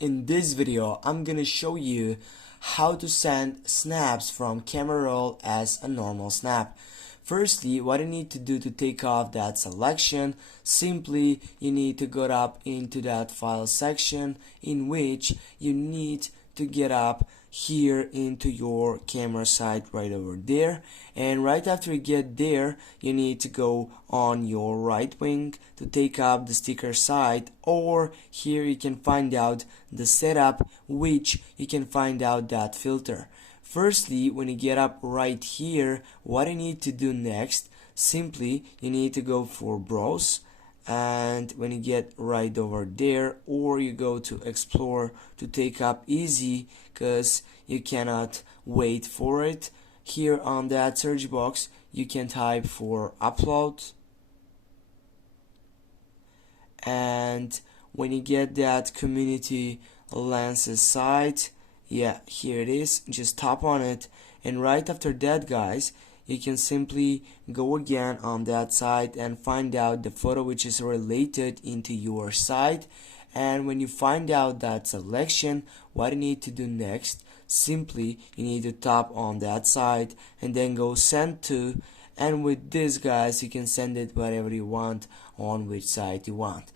In this video, I'm gonna show you how to send snaps from camera roll as a normal snap. Firstly, what you need to do to take off that selection, simply you need to go up into that file section in which you need to get up here into your camera site right over there, and right after you get there you need to go on your right wing to take up the sticker site, or here you can find out the setup which you can find out that filter. Firstly, when you get up right here, what you need to do next, simply you need to go for browse, and when you get right over there, or you go to explore to take up easy because you cannot wait for it. Here on that search box you can type for upload, and when you get that community lenses site, yeah, here it is, just tap on it, and right after that guys, you can simply go again on that site and find out the photo which is related into your site. And when you find out that selection, what you need to do next, simply you need to tap on that site and then go send to, and with this guys you can send it wherever you want, on which site you want.